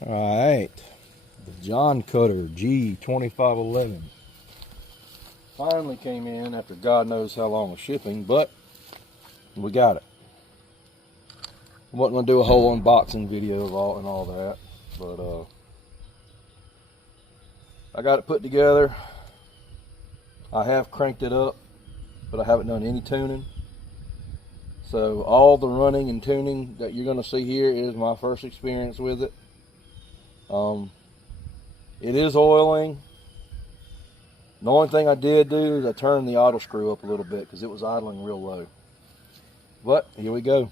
Alright, the John Cutter G2511 finally came in after God knows how long of shipping, but we got it. I wasn't going to do a whole unboxing video of all that, but I got it put together. I have cranked it up, but I haven't done any tuning. So all the running and tuning that you're going to see here is my first experience with it. It is oiling. The only thing I did do is I turned the auto screw up a little bit because it was idling real low. But here we go.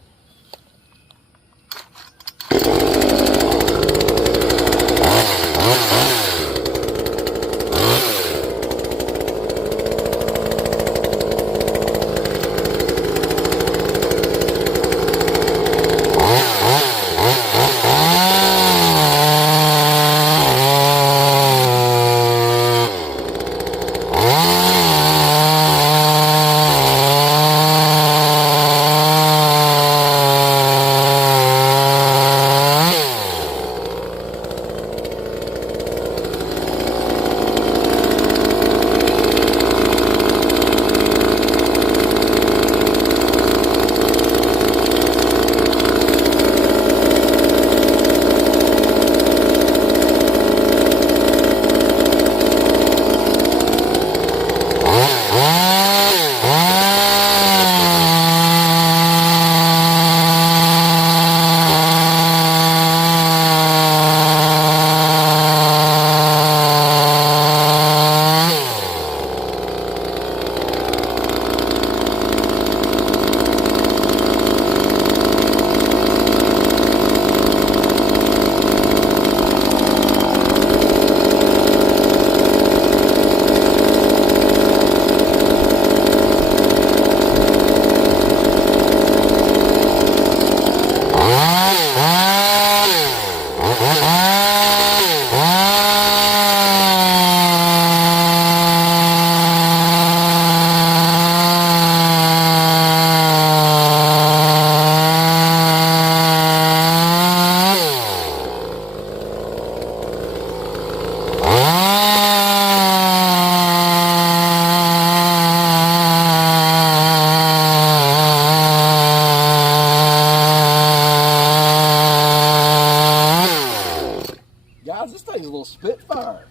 Guys, this thing's a little Spitfire.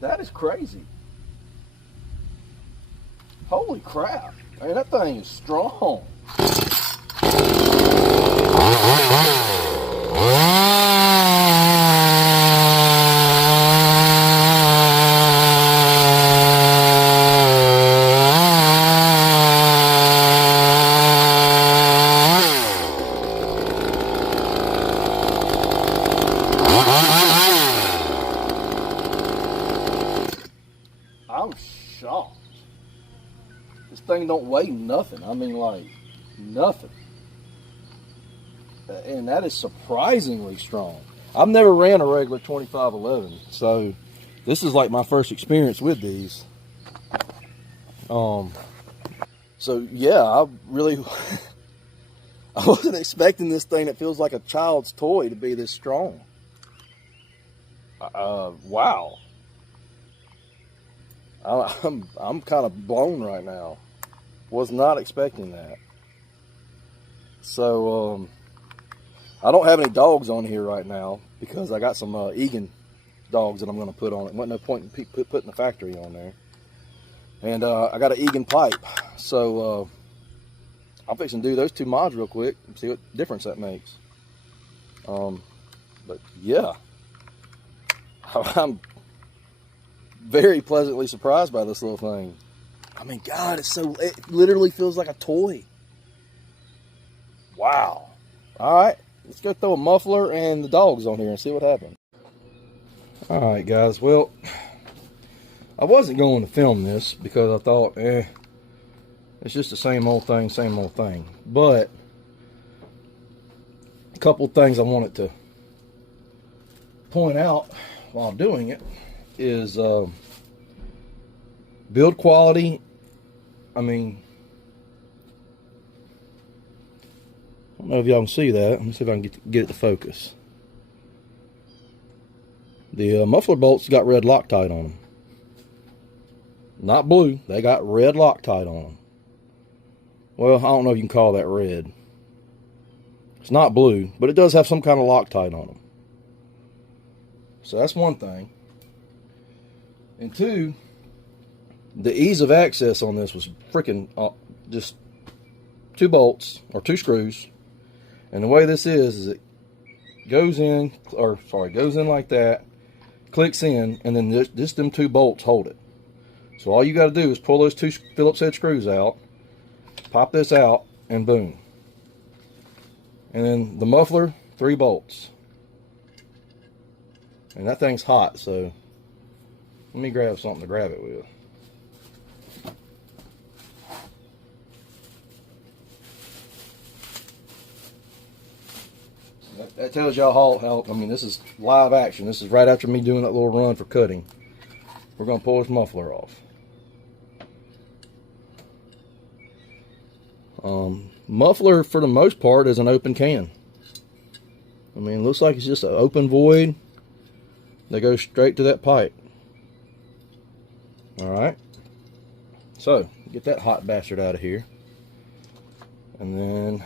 That is crazy. Holy crap. Man, that thing is strong. I'm shocked. This thing don't weigh nothing. I mean, like, nothing. And that is surprisingly strong. I've never ran a regular 2511, so this is like my first experience with these. So yeah, I really I wasn't expecting this thing that feels like a child's toy to be this strong. Wow. I'm kind of blown right now. Was not expecting that. So I don't have any dogs on here right now because I got some Egan dogs that I'm going to put on it. Wasn't no point in putting the factory on there. And I got an Egan pipe, so I'm fixing to do those two mods real quick and see what difference that makes. But yeah, I'm very pleasantly surprised by this little thing. I mean, God, it literally feels like a toy. Wow. All right, let's go throw a muffler and the dogs on here and see what happens. All right, guys, well, I wasn't going to film this because I thought, it's just the same old thing. But a couple things I wanted to point out while doing it is build quality. I mean, I don't know if y'all can see that. Let me see if I can get it to focus. The muffler bolts got red Loctite on them. Not blue, they got red Loctite on them. Well, I don't know if you can call that red. It's not blue, but it does have some kind of Loctite on them. So that's one thing. And two, the ease of access on this was freaking just 2 bolts or 2 screws. And the way this is it goes in, goes in like that, clicks in, and then just them 2 bolts hold it. So all you got to do is pull those 2 Phillips head screws out, pop this out, and boom. And then the muffler, 3 bolts. And that thing's hot, so let me grab something to grab it with. That tells y'all how, I mean, this is live action. This is right after me doing that little run for cutting. We're going to pull this muffler off. Muffler, for the most part, is an open can. I mean, it looks like it's just an open void that goes straight to that pipe. Alright. So, get that hot bastard out of here. And then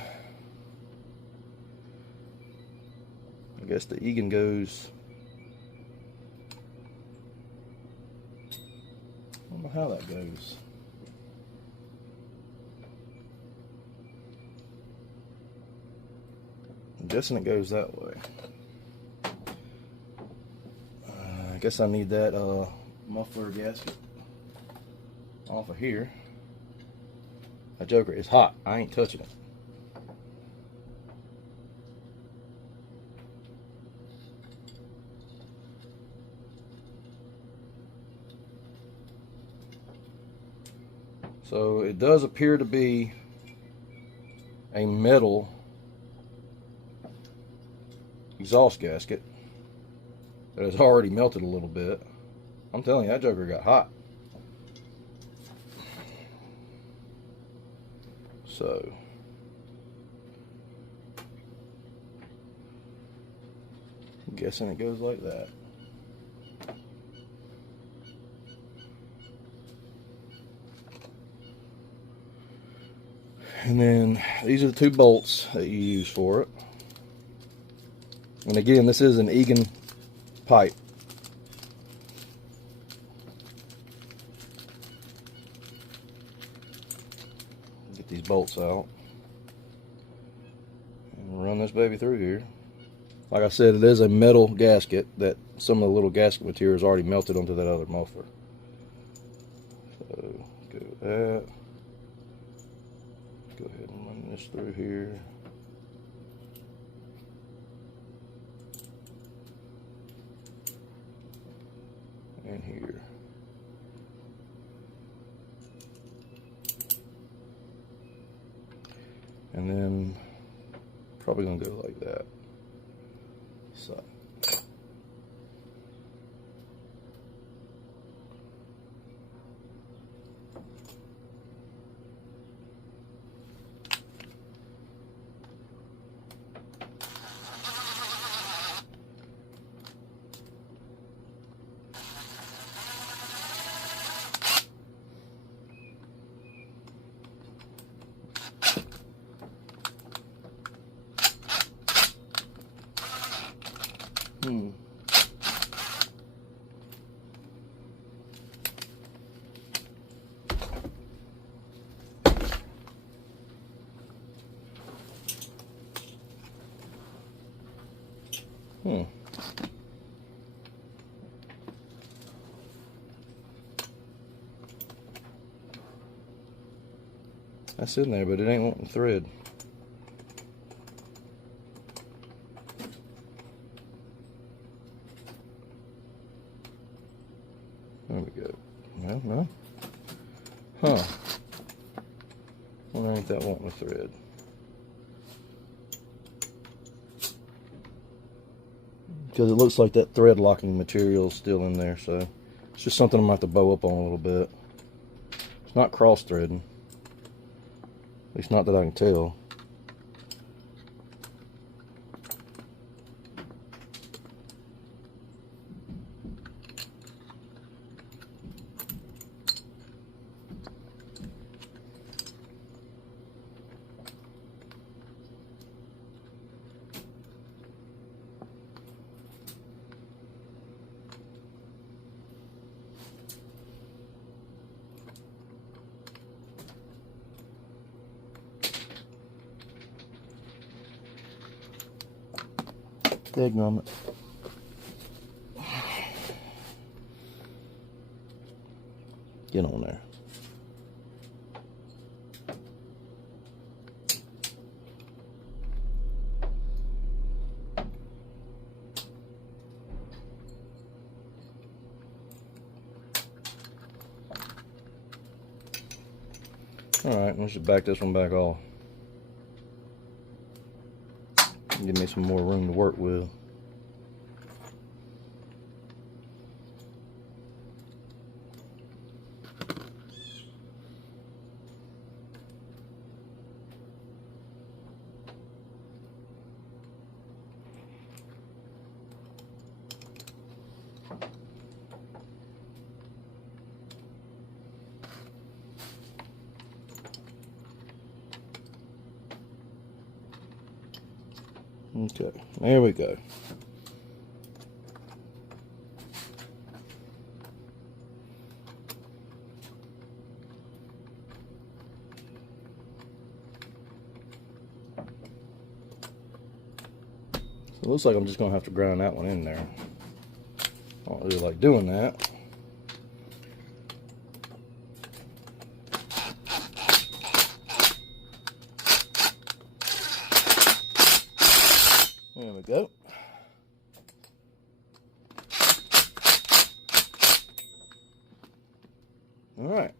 I guess the Egan goes, I don't know how that goes. I'm guessing it goes that way. I guess I need that muffler gasket off of here. That joker is hot. I ain't touching it. So it does appear to be a metal exhaust gasket that has already melted a little bit. I'm telling you, that joker got hot. So I'm guessing it goes like that. And then these are the 2 bolts that you use for it. And again, this is an Egan pipe. Get these bolts out and run this baby through here. Like I said, it is a metal gasket that some of the little gasket material is already melted onto that other muffler. So go with that. Go ahead and run this through here. And here. And then probably gonna go like that. So that's in there, but it ain't wanting thread. There we go. No. Huh. Well, ain't that wanting a thread? Because it looks like that thread locking material is still in there, so it's just something I'm going to have to bow up on a little bit. It's not cross threading. At least not that I can tell. Daggum it. Get on there. Alright, let's just back this one back off. Give me some more room to work with. Okay, there we go. So it looks like I'm just gonna have to ground that one in there. I don't really like doing that. There we go. All right.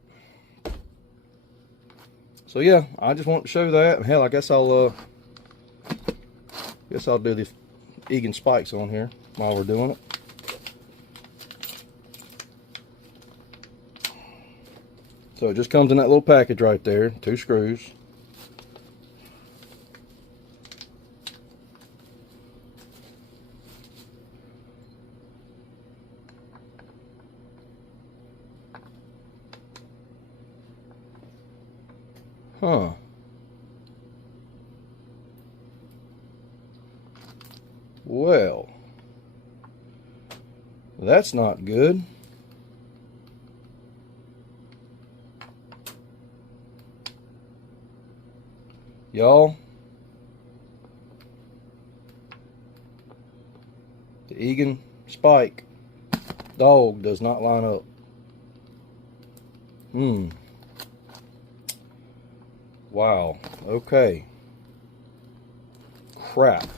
So yeah, I just wanted to show that. Hell, I guess I'll do the Egan spikes on here while we're doing it. So it just comes in that little package right there, 2 screws. Huh. Well, that's not good. Y'all, the Egan spike dog does not line up. Wow. Okay. Crap.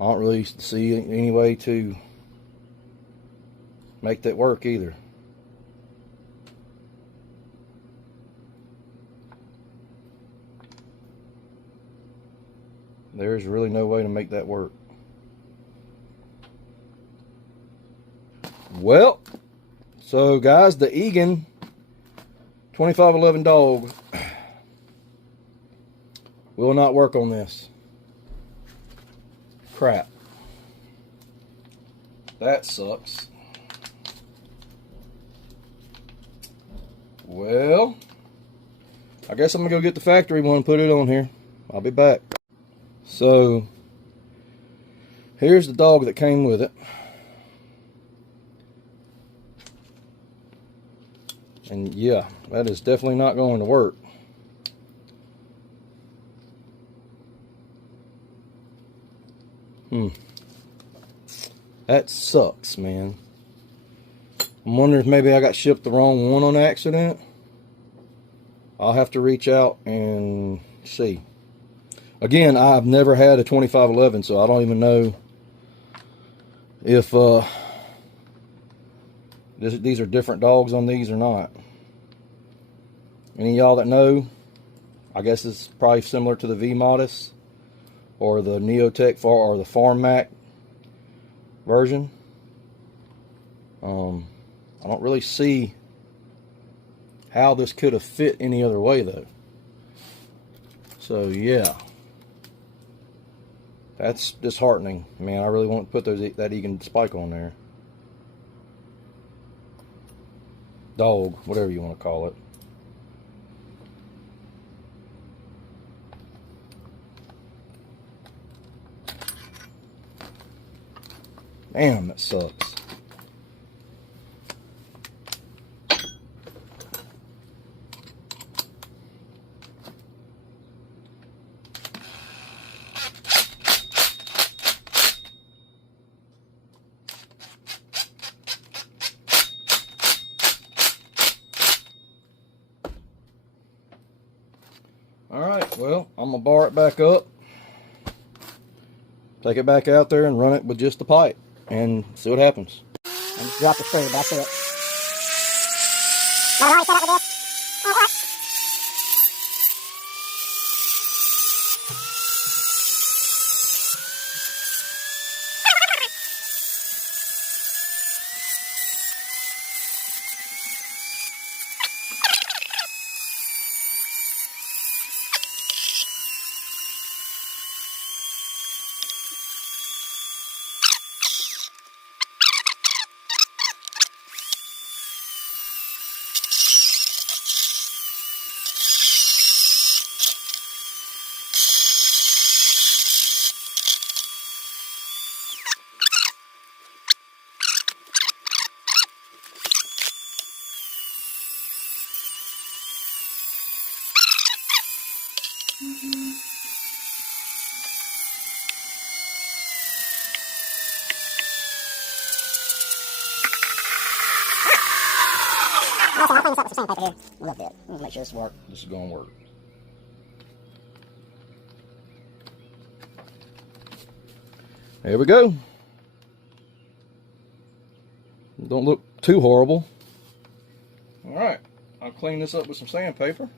I don't really see any way to make that work either. There's really no way to make that work. Well, so guys, the Egan 2511 dog will not work on this. Crap. That sucks. Well, I guess I'm gonna go get the factory one and put it on here. I'll be back. So, here's the dog that came with it. And yeah, that is definitely not going to work. That sucks, man. I'm wondering if maybe I got shipped the wrong one on accident. I'll have to reach out and see. Again, I've never had a 2511, so I don't even know if these are different dogs on these or not. Any of y'all that know, I guess it's probably similar to the V-Modus or the Neotech or the Farmertec version. I don't really see how this could have fit any other way though. So yeah, that's disheartening. Man, I really want to put that Egan spike on there. Dog, whatever you want to call it. Damn, that sucks. Alright, well, I'm going to bar it back up. Take it back out there and run it with just the pipe. And see what happens. And just drop the screw, that's it. Alright, set up with this. Also, I'll clean this up with some sandpaper here a little bit. We'll make sure this works. This is going to work. There we go. Don't look too horrible. Alright, I'll clean this up with some sandpaper.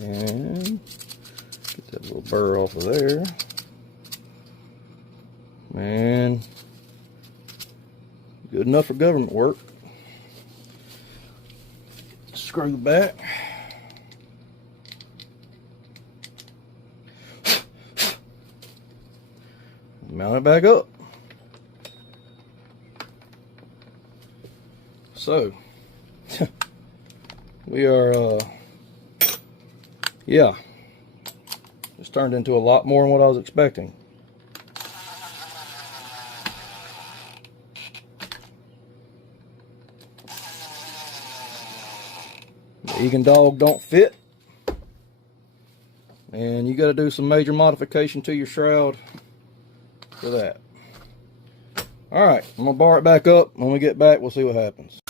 And get that little burr off of there. And good enough for government work. Screw back. Mount it back up. So we are yeah, this turned into a lot more than what I was expecting. The Egan dog don't fit, and you got to do some major modification to your shroud for that. Alright, I'm going to bar it back up. When we get back, we'll see what happens.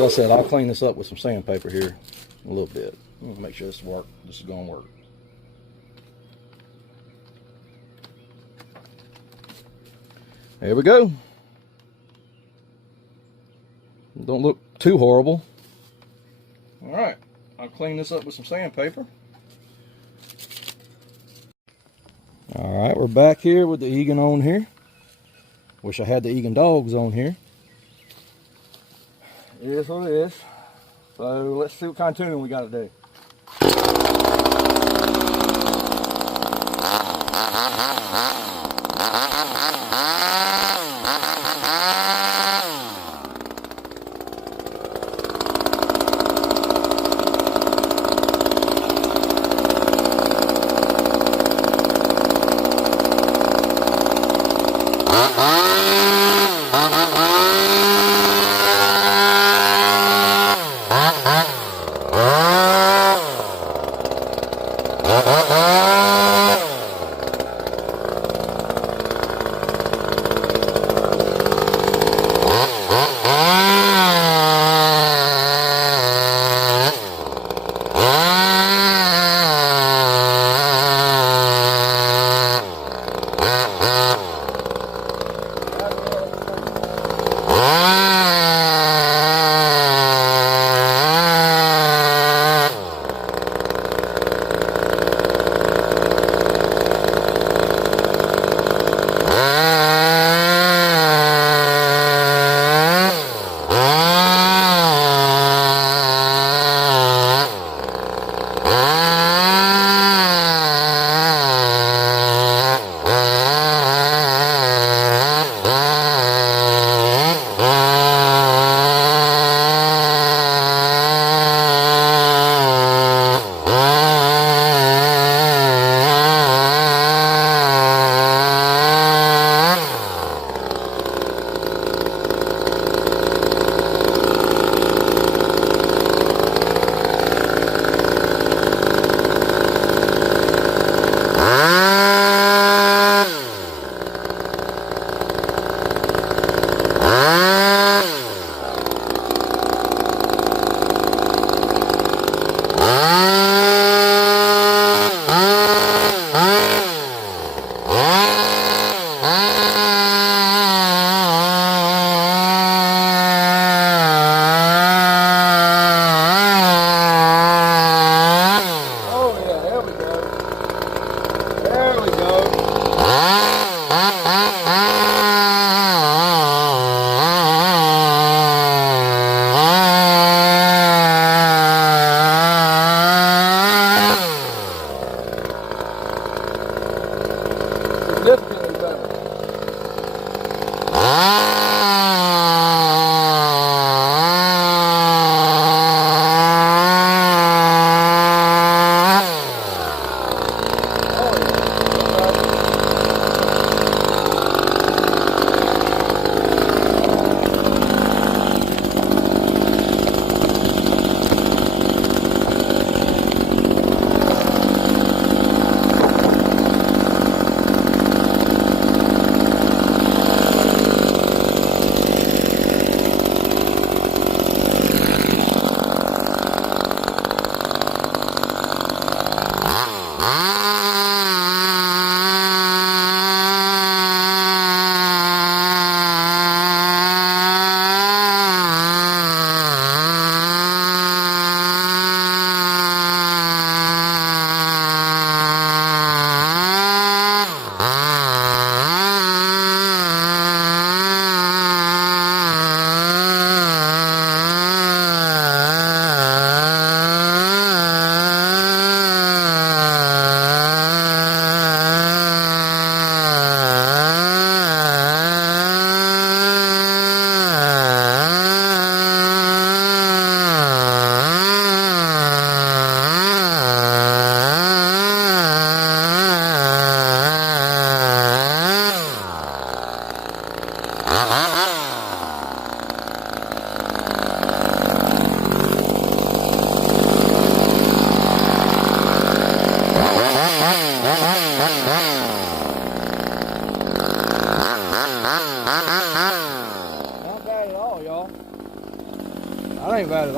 Like I said, I'll clean this up with some sandpaper here a little bit. Make sure this is going to work. There we go. Don't look too horrible. All right, I'll clean this up with some sandpaper. All right, we're back here with the Egan on here. Wish I had the Egan dogs on here. It is what it is. So let's see what kind of tuning we got to do.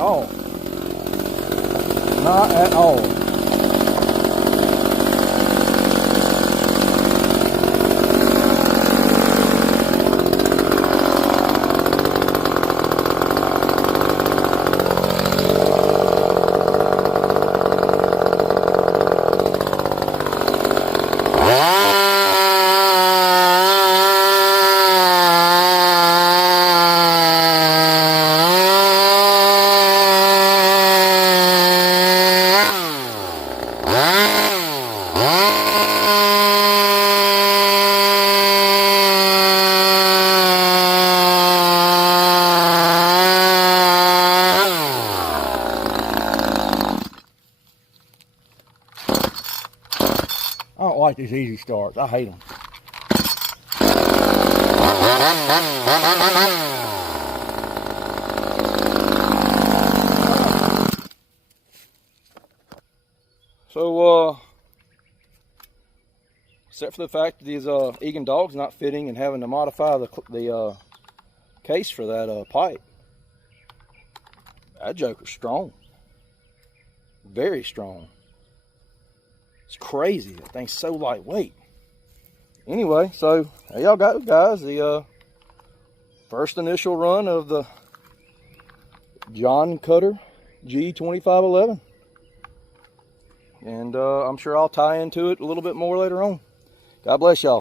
all. Not at all. I don't like these easy starts. I hate them. So, except for the fact that these Egan dogs not fitting and having to modify the case for that pipe, that joker's strong. Very strong. It's crazy. That thing's so lightweight. Anyway, so there y'all go, guys. The first initial run of the John Cutter G2511. And I'm sure I'll tie into it a little bit more later on. God bless y'all.